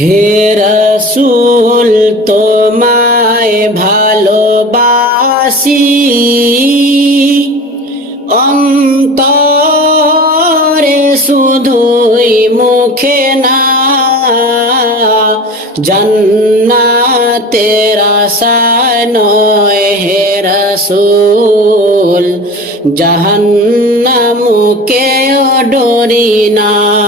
হে রসুল, তোমায় ভালোবাসি। অন্তরে শুধুই মুখে না, জন্নাতের আশায় নয় হে রসুল। জাহান্নামকে ডরি না।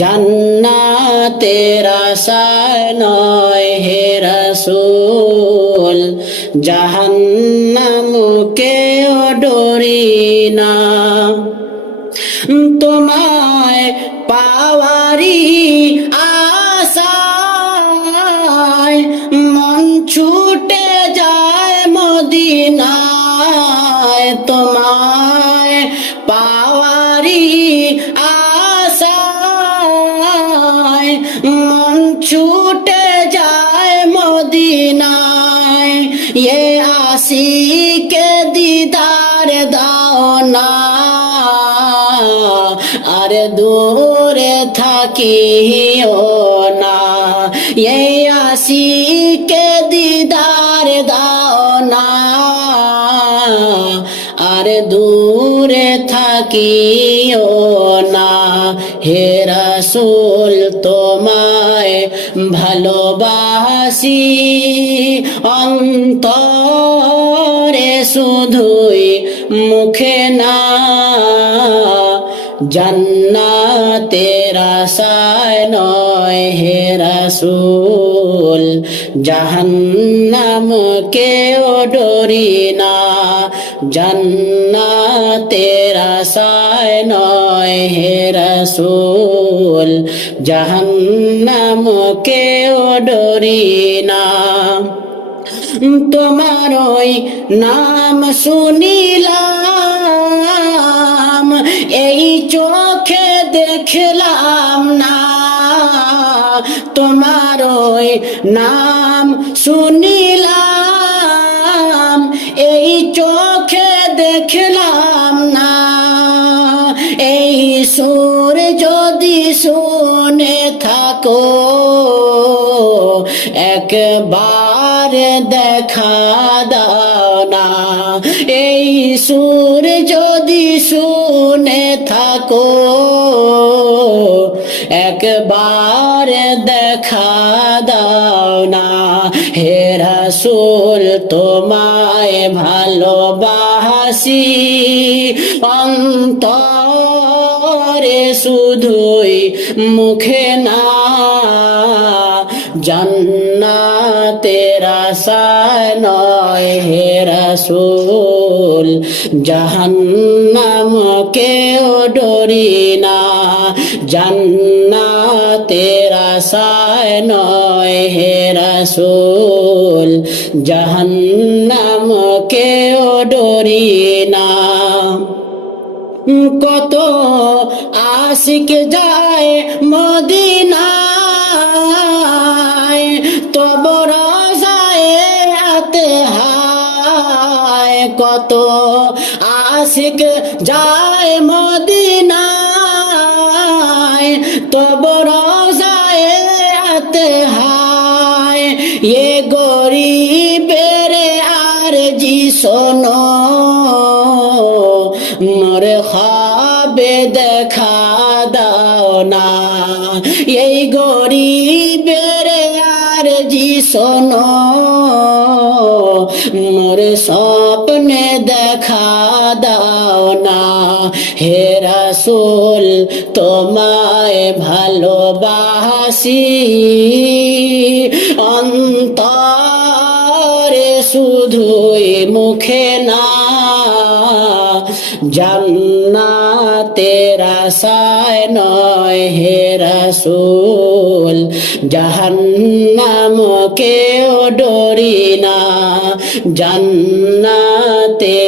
জান্নাতের আশায় নয় হে রসুল জাহান্নামকে ডরি না। তোমায় পাওয়ারি আশিকে দিদার দাও না আর দূরে থাকিও না। এই আশিকে দিদার দাও না আর দূরে থাকিও না। হে রসুল, তোমায় ভালোবাসি, অন্তরে শুধুই মুখে না, জান্নাতের আশায় নয় হে রসুল, জাহান্নামকে ডরি না, জান্নাতের আশায় নয় হে রসুল, জাহান্নামকে ডরি না। তোমার নাম শুনিলাম, এই চোখে দেখলাম না। তোমার নাম শুনিলাম, এই চোখে দেখলাম না। এই সুর যদি শুনে থাকো একবার দেখা দাও না এই সুর যদি শুনে থাকো, একবার দেখা দাও না হে রসুল, তোমায় ভালোবাসি। অন্তরে শুধুই মুখে না জান্নাতের আশায় নয় হে রসুল। জাহান্নামকে ডরি না। জান্নাতের আশায় নয় হে রসুল। জাহান্নামকে ডরি না। কত আশিক যায় মদিনায় কত আশিক যায় মদিনায়, তব রাজায় আতে হায়। এ গরিবের আর জি শোনো, মোর খাবে দেখা দাও না। এই গরিবের আর জি শোনো, মোর দেখা দাও না হে রসুল, তোমায় ভালোবাসি। অন্তরে শুধুই মুখে না, জান্নাতের আশায় নয় হে রাসূল। জাহান্নাম ডরি না, জান্নাতের